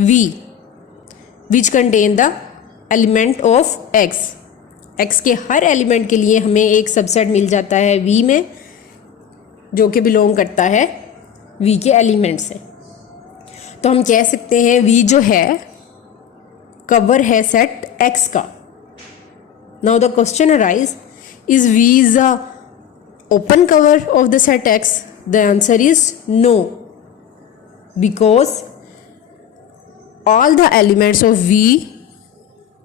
V which contain the element of X. X के हर element के लिए हमें एक सबसेट मिल जाता है V में, जो कि बिलोंग करता है V के एलिमेंट से। तो हम कह सकते हैं V जो है कवर है सेट X का। Now the question arise, is V is a open cover of the set X? The answer is no, because all the elements of V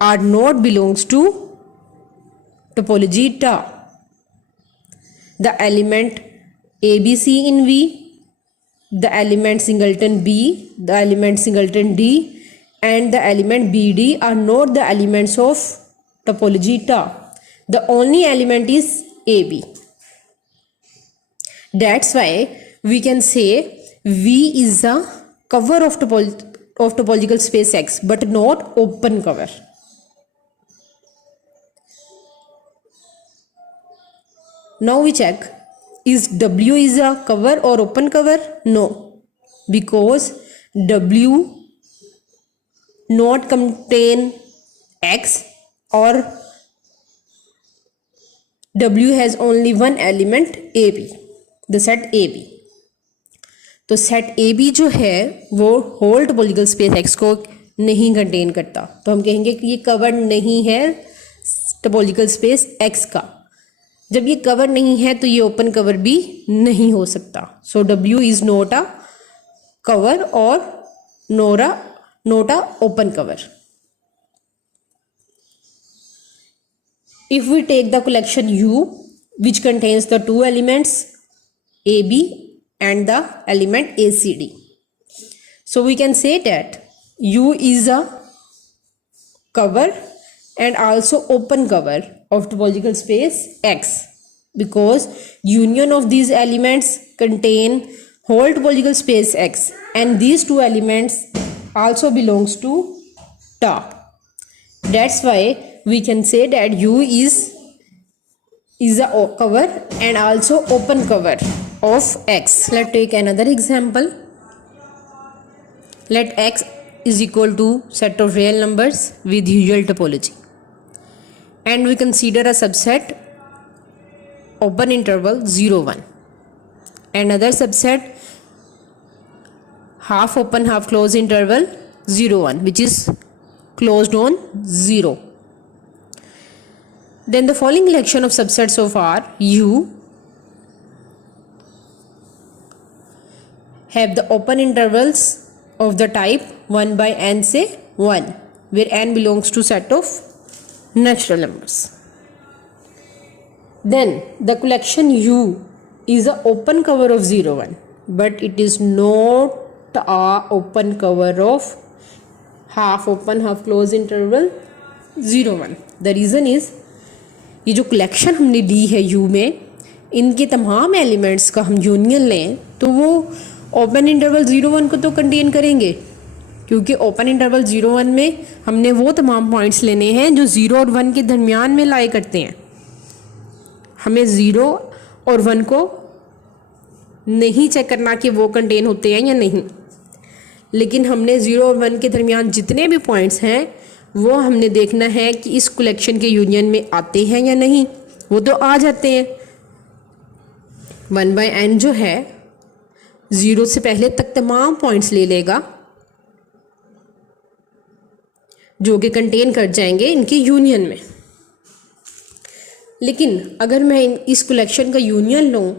are not belongs to topology Ta. The element ABC in V, the element singleton B, the element singleton D, and the element BD are not the elements of topology Ta. The only element is AB. That's why we can say V is a cover of topological space X, but not open cover. Now we check, is W is a cover or open cover? No, because W not contain X, or W has only one element AB, the set AB. तो set A B जो है वो whole topological space x को नहीं contain करता, तो हम कहेंगे कि ये कवर नहीं है टोपोलॉजिकल स्पेस एक्स का। जब ये कवर नहीं है तो ये ओपन कवर भी नहीं हो सकता। So W is not a cover और not a open cover. If we take the collection U which contains the two elements AB and the element ACD, so we can say that U is a cover and also open cover of topological space X, because union of these elements contain whole topological space X, and these two elements also belongs to Ta. That's why we can say that U is a cover and also open cover of X. Let's take another example. Let X is equal to set of real numbers with usual topology, and we consider a subset open interval 0 1, another subset half open half closed interval 0 1 which is closed on 0. Then the following collection of subsets of R U have the open intervals of the type 1 by n say 1, where n belongs to set of natural numbers. Then the collection U is a open cover of 0 1, but it is not a open cover of half open half closed interval 0 1. The reason is, ये जो collection हमने ली है U में, इनके तमाम elements का हम union लें तो वो ओपन इंटरवल 0 1 को तो कंटेन करेंगे, क्योंकि ओपन इंटरवल 0 1 में हमने वो तमाम पॉइंट्स लेने हैं जो 0 और 1 के दरमियान में लाई करते हैं। हमें 0 और 1 को नहीं चेक करना कि वो कंटेन होते हैं या नहीं, लेकिन हमने 0 और 1 के दरमियान जितने भी पॉइंट्स हैं वो हमने देखना है कि इस कलेक्शन के यूनियन में आते हैं या नहीं। वो तो आ जाते हैं। 1 by n जो है 0 से पहले तक तमाम पॉइंट्स ले लेगा जो कि कंटेन कर जाएंगे इनके यूनियन में। लेकिन अगर मैं इस कलेक्शन का यूनियन लूँ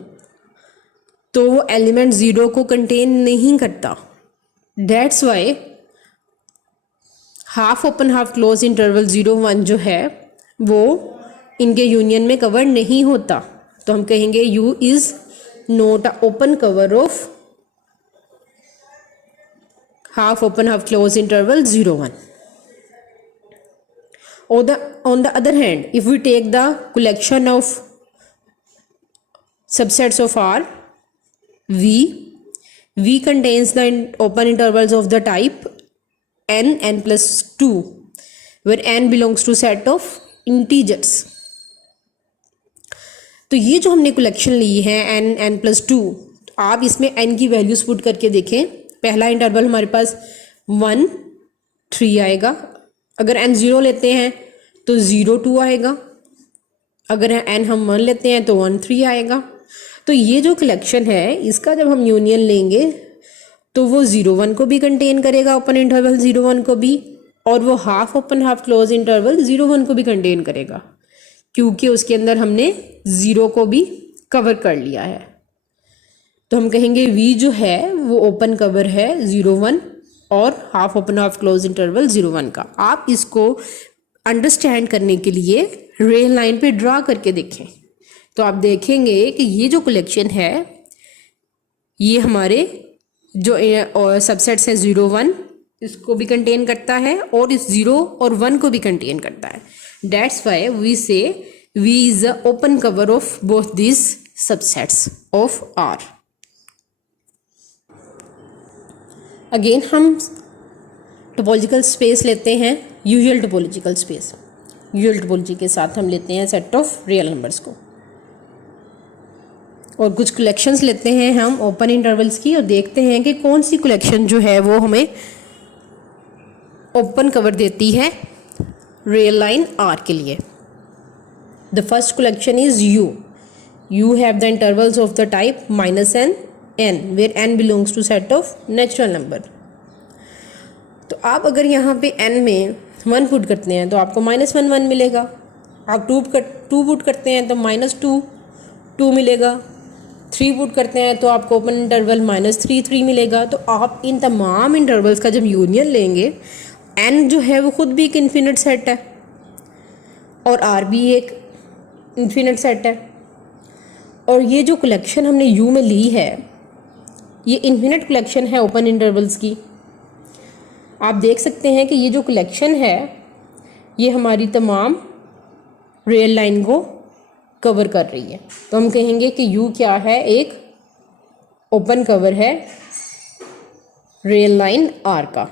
तो वो एलिमेंट 0 को कंटेन नहीं करता। That's why half open half close interval 0 1 जो है वो इनके यूनियन में कवर नहीं होता, तो हम कहेंगे U is not a open cover of half open half closed interval 0 1. On the other hand, if we take the collection of subsets of R, V contains the open intervals of the type n plus 2, where n belongs to set of integers. तो ये जो हमने collection ली है n plus 2, आप इसमें n की values put करके देखें। पहला इंटरवल हमारे पास 1 3 आएगा। अगर n 0 लेते हैं तो 0 2 आएगा। अगर n हम 1 लेते हैं तो 1 3 आएगा। तो ये जो कलेक्शन है इसका जब हम यूनियन लेंगे तो वो 0 1 को भी कंटेन करेगा, ओपन इंटरवल 0 1 को भी, और वो half open half close interval 0 1 को भी कंटेन करेगा, क्योंकि उसके अंदर हमने 0 को भी कवर कर लिया है। तो हम कहेंगे V जो है वो ओपन कवर है 0 1 और half open half close interval 0 1 का। आप इसको अंडरस्टैंड करने के लिए रेल लाइन पे ड्रा करके देखें तो आप देखेंगे कि ये जो कलेक्शन है ये हमारे जो सबसेट्स हैं 0 1 इसको भी कंटेन करता है और इस 0 और 1 को भी कंटेन करता है। दैट्स वाई वी से V is the open cover of both this subsets of R। Again हम टोपोलॉजिकल स्पेस लेते हैं, usual topological space. Usual topology के साथ हम लेते हैं सेट ऑफ रियल नंबर्स को और कुछ कलेक्शंस लेते हैं हम ओपन इंटरवल्स की और देखते हैं कि कौन सी कलेक्शन जो है वो हमें ओपन कवर देती है रियल लाइन R के लिए। The first collection is U। You have the intervals of the type -n n where n belongs to set of natural number। तो आप अगर यहाँ पे n में 1 पुट करते हैं तो आपको -1 1 मिलेगा। आप 2 पुट करते हैं तो -2 2 मिलेगा। 3 पुट करते हैं तो आपको ओपन इंटरवल -3 3 मिलेगा। तो आप इन तमाम इंटरवल्स का जब यूनियन लेंगे n जो है वो खुद भी एक इन्फिनिट सेट है और R भी एक इन्फिनिट सेट है। और ये जो कलेक्शन हमने U में ली है ये इन्फिनिट कलेक्शन है ओपन इंटरवल्स की। आप देख सकते हैं कि ये जो कलेक्शन है ये हमारी तमाम रियल लाइन को कवर कर रही है। तो हम कहेंगे कि U क्या है, एक ओपन कवर है रियल लाइन R का।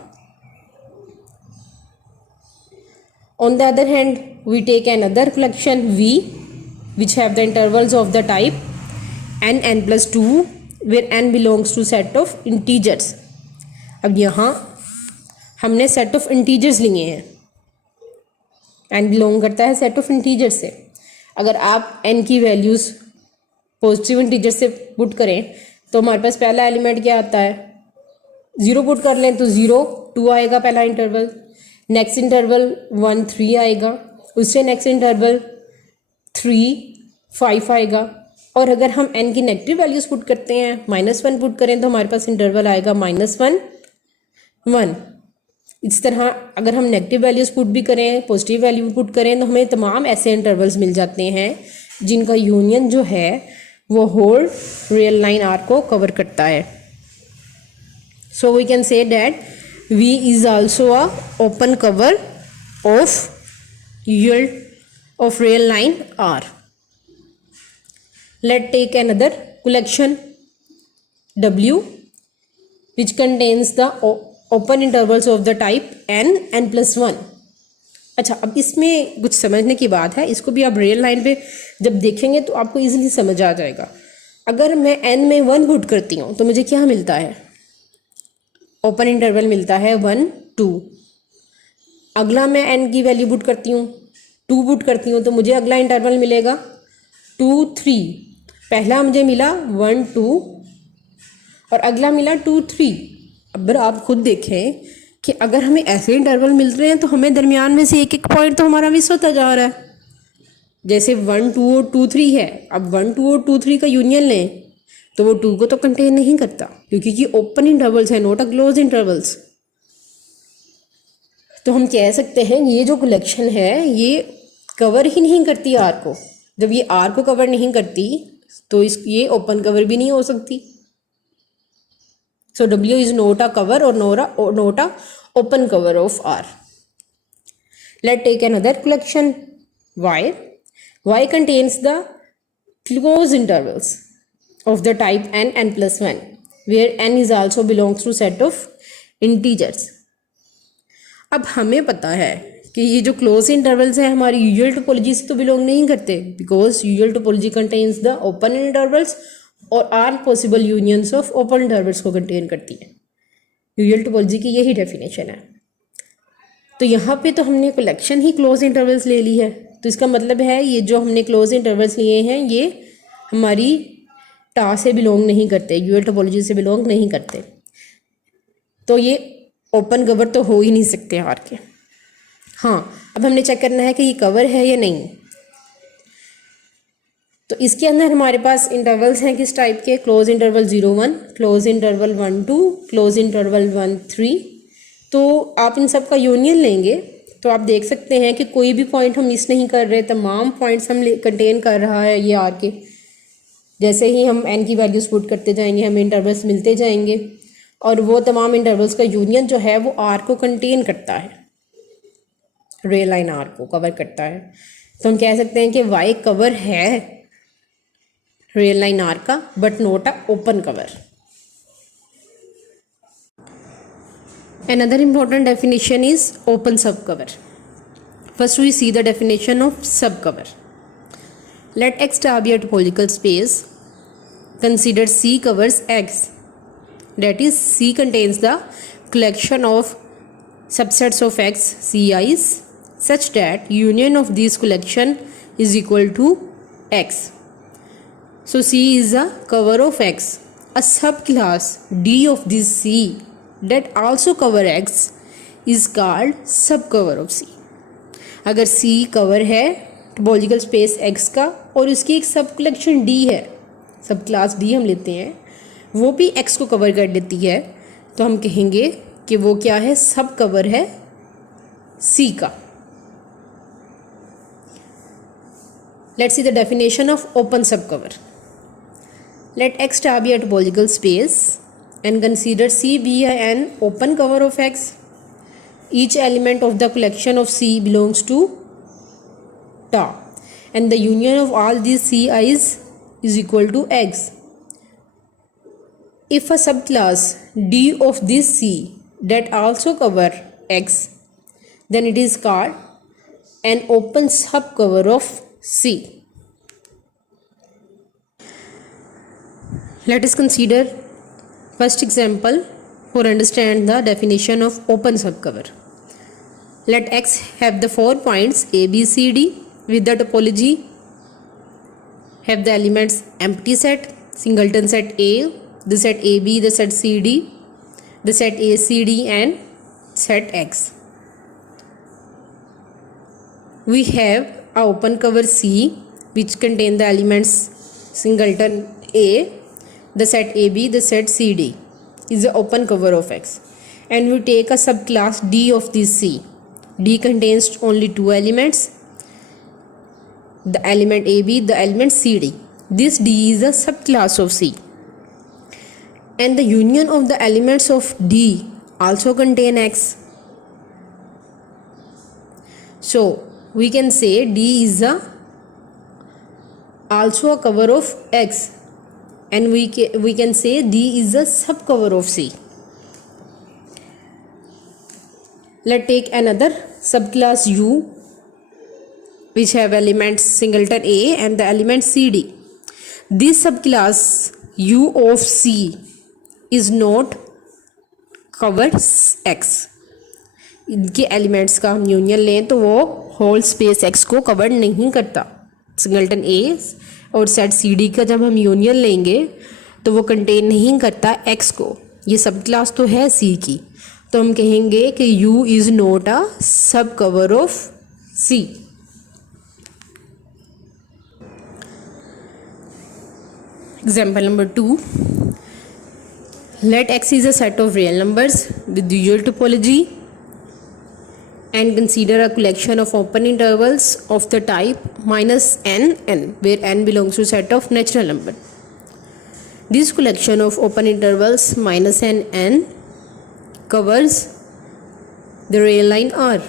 On the other hand, we take another collection V which have the intervals of the type n n plus 2 where n belongs to set of integers। अब यहाँ हमने set of integers लिए हैं, n belong करता है set of integers से। अगर आप n की वैल्यूज़ पॉजिटिव इंटीजर से पुट करें तो हमारे पास पहला एलिमेंट क्या आता है, 0 पुट कर लें तो 0 2 आएगा पहला इंटरवल। नेक्स्ट इंटरवल 1 3 आएगा, उससे नेक्स्ट इंटरवल 3 5 आएगा। और अगर हम n की नेगेटिव वैल्यूज़ पुट करते हैं -1 पुट करें तो हमारे पास इंटरवल आएगा -1 1। इस तरह अगर हम नेगेटिव वैल्यूज़ पुट भी करें पॉजिटिव वैल्यू पुट करें तो हमें तमाम ऐसे इंटरवल्स मिल जाते हैं जिनका यूनियन जो है वो होल रियल लाइन R को कवर करता है। So we can say that V is also a open cover of real line R। Let's take another collection W which contains the open intervals of the type n n plus 1। अच्छा, अब इसमें कुछ समझने की बात है, इसको भी आप रियल लाइन पे जब देखेंगे तो आपको इजीली समझ आ जाएगा। अगर मैं n में 1 पुट करती हूँ तो मुझे क्या मिलता है, ओपन इंटरवल मिलता है 1 2। अगला मैं n की वैल्यू पुट करती हूँ 2 पुट करती हूँ तो मुझे अगला इंटरवल मिलेगा 2 3। पहला मुझे मिला 1 2 और अगला मिला 2 3। अब आप खुद देखें कि अगर हमें ऐसे इंटरवल मिल रहे हैं तो हमें दरमियान में से एक एक पॉइंट तो हमारा मिस होता जा रहा है। जैसे 1 2 और 2 3 है, अब 1 2 और 2 3 का यूनियन लें तो वो 2 को तो कंटेन नहीं करता क्योंकि ये ओपन इंटरवल्स है, नॉट अ क्लोज इंटरवल्स। तो हम कह सकते हैं ये जो कलेक्शन है ये कवर ही नहीं करती R को। जब ये R को कवर नहीं करती तो ये ओपन कवर भी नहीं हो सकती। So W is not a cover और not a open cover of R। Let take another collection Y। Y contains the closed intervals of the type n n plus 1 where n is also belongs to set of integers। अब हमें पता है कि ये जो close intervals हैं हमारी usual topology से तो बिलोंग नहीं करते, because usual topology contains the open intervals और all possible unions of open intervals को कंटेन करती है। यूजुअल टोपोलॉजी की यही डेफिनेशन है। तो यहाँ पे तो हमने कलेक्शन ही क्लोज इंटरवल्स ले ली है, तो इसका मतलब है ये जो हमने क्लोज इंटरवल्स लिए हैं ये हमारी टा से बिलोंग नहीं करते, यूएल टोपोलॉजी से बिलोंग नहीं करते, तो ये ओपन कवर तो हो ही नहीं सकते आर के। हाँ, अब हमने चेक करना है कि ये कवर है या नहीं। तो इसके अंदर हमारे पास इंटरवल्स हैं किस टाइप के, close interval 0-1, close interval 1-2, close interval 1-3। तो आप इन सब का यूनियन लेंगे तो आप देख सकते हैं कि कोई भी पॉइंट हम मिस नहीं कर रहे, तमाम पॉइंट्स हम कंटेन कर रहा है ये आर के। जैसे ही हम एन की वैल्यूज़ पुट करते जाएंगे हमें इंटरवल्स मिलते जाएंगे, और वो तमाम इंटरवल्स का यूनियन जो है वो आर को कंटेन करता है, रियल लाइन आर को कवर करता है। तो हम कह सकते हैं कि वाई कवर है रियल लाइन आर का, but not a open cover. Another important definition is open subcover. First we see the definition of subcover. Let X be a topological space. Consider C covers X. That is, C contains the collection of subsets of X, Ci's, such that union of these collection is equal to X. So C is a cover of X. A subclass D of this C that also cover X is called subcover of C. अगर C cover है topological space X का और उसकी एक सब collection D है, सब class D हम लेते हैं, वो भी X को कवर कर देती है, तो हम कहेंगे कि वो क्या है, सब कवर है C का। Let's see the definition of open subcover. Let X star be a topological space and consider C be an open cover of X. Each element of the collection of C belongs to Ta, and the union of all these Ci's is equal to X. If a subclass D of this C that also cover X, then it is called an open subcover of C. Let us consider first example for understand the definition of open subcover. Let X have the 4 points A, B, C, D with the topology have the elements empty set, singleton set A, the set AB, the set CD, the set ACD and set X. We have a open cover C which contain the elements singleton A, the set AB, the set CD is the open cover of X, and we take a subclass D of this C. D contains only 2 elements, the element AB, the element CD. This D is a subclass of C, and the union of the elements of D also contain X. So we can say D is also a cover of X, and we can say D is a subcover of C. Let's take another subclass U which have elements singleton A and the element CD. This subclass U of C is not covers X. इनके elements का हम union लें तो वो whole space X को cover नहीं करता। Singleton A और सेट CD का जब हम यूनियन लेंगे तो वो कंटेन नहीं करता X को। ये सब क्लास तो है C की, तो हम कहेंगे कि U इज़ नॉट अ सब cover of C. Example number 2. Let X is a set of real numbers with dual topology and consider a collection of open intervals of the type -n, where n belongs to set of natural number. This collection of open intervals -n covers the real line R.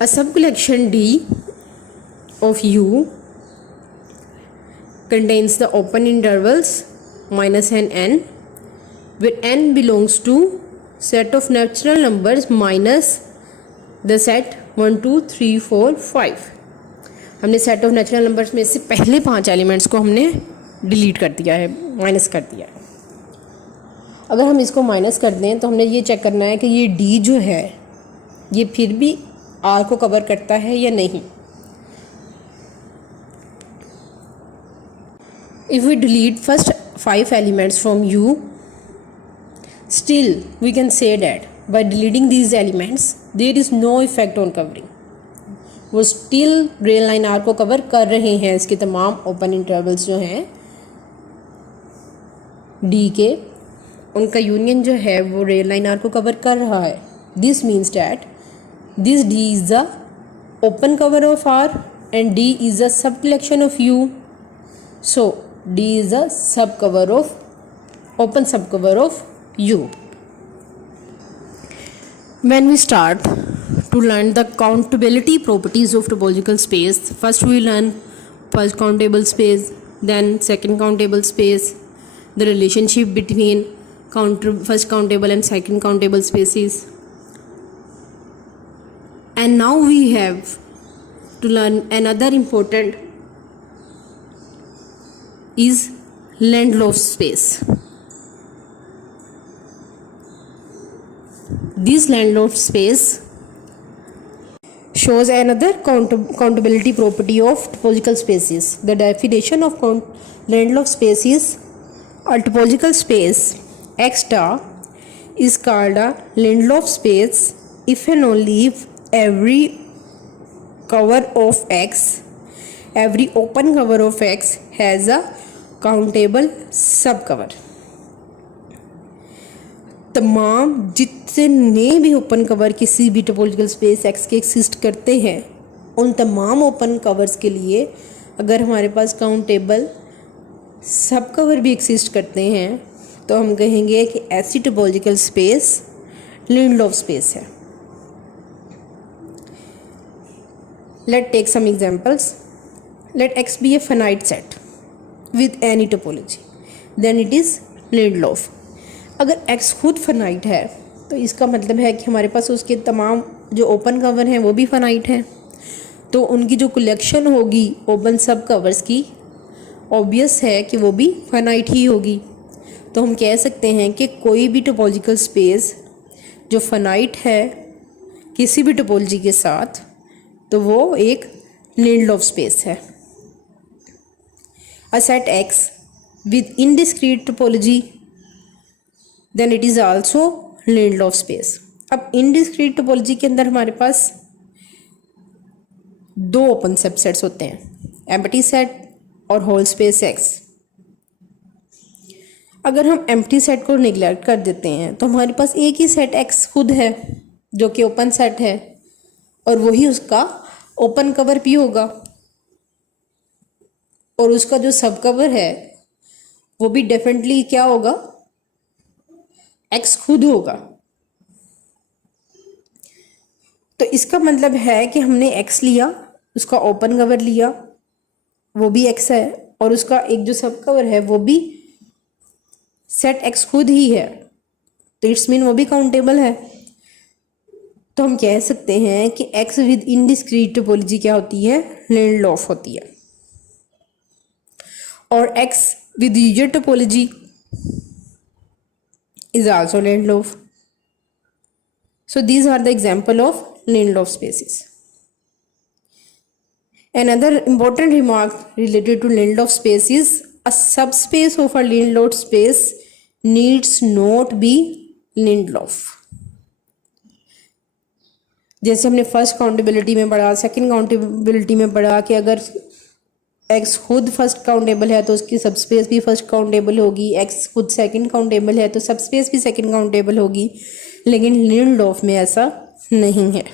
A subcollection D of U contains the open intervals -n, where n belongs to set of natural numbers minus the set 1 2 3 4 5. हमने set of natural numbers में से पहले 5 elements को हमने delete कर दिया है, minus कर दिया है, अगर हम इसको माइनस कर दें तो हमने ये चेक करना है कि ये डी जो है ये फिर भी आर को कवर करता है या नहीं। If we delete first 5 elements from U, still we can say that by deleting these elements there is no effect on covering. वो स्टिल रेल लाइन आर को कवर कर रहे हैं, इसके तमाम ओपन इंटरवल्स जो हैं डी के, उनका यूनियन जो है वो रेल लाइन आर को कवर कर रहा है। This means that this D is the open cover of R and D is the sub collection of U, so D is the sub cover of open sub cover of U. When we start to learn the countability properties of topological space, first we learn first countable space, then second countable space, the relationship between first countable and second countable spaces, and now we have to learn another important is Landlof space. This Landlof space shows another countability property of topological spaces. The definition of Landlof space is a topological space X star is called a Landlof space if and only if every cover of X, every open cover of X has a countable subcover. तमाम जितने भी open cover किसी भी topological space x के exist करते हैं, उन तमाम ओपन कवर्स के लिए अगर हमारे पास काउंटेबल सब कवर भी एक्सिस्ट करते हैं तो हम कहेंगे कि ऐसी टोपोलॉजिकल स्पेस लिंडलॉफ स्पेस है। Let take some examples. Let X be a finite set with any topology, then it is Lindelof. अगर x खुद फाइनाइट है तो इसका मतलब है कि हमारे पास उसके तमाम जो ओपन कवर हैं वो भी फाइनाइट हैं, तो उनकी जो कलेक्शन होगी ओपन सब कवर्स की ऑब्वियस है कि वो भी फाइनाइट ही होगी। तो हम कह सकते हैं कि कोई भी टोपोलॉजिकल स्पेस जो फाइनाइट है किसी भी टोपोलॉजी के साथ तो वो एक लिंडलॉफ स्पेस है। A set x with indiscrete topology, then it is also Lindelof space. अब इनडिस्क्रीट टोपोलॉजी के अंदर हमारे पास 2 ओपन सबसेट्स होते हैं, एम्प्टी सेट और होल स्पेस x। अगर हम एम्प्टी सेट को निगलेक्ट कर देते हैं तो हमारे पास एक ही सेट x खुद है जो कि ओपन सेट है और वही उसका ओपन कवर भी होगा, और उसका जो सब कवर है वो भी डेफिनेटली क्या होगा, x खुद होगा। तो इसका मतलब है कि हमने x लिया, उसका ओपन कवर लिया वो भी x है, और उसका एक जो सब कवर है वो भी सेट x खुद ही है, तो इट्स मीन वो भी काउंटेबल है। तो हम कह सकते हैं कि x विद इनडिस्क्रीट टोपोलॉजी क्या होती है, लिंडलॉफ होती है, और x with user topology is also Lindelof. So these are the example of Lindelof spaces. Another important remark related to Lindelof space is a subspace of a Lindelof space needs not be Lindelof. जैसे हमने first accountability में पढ़ा, second accountability में पढ़ा कि अगर x खुद first countable है तो उसकी सबस्पेस भी फर्स्ट काउंटेबल होगी, x खुद सेकंड काउंटेबल है तो सबस्पेस भी सेकंड काउंटेबल होगी, लेकिन लिंडलॉफ में ऐसा नहीं है।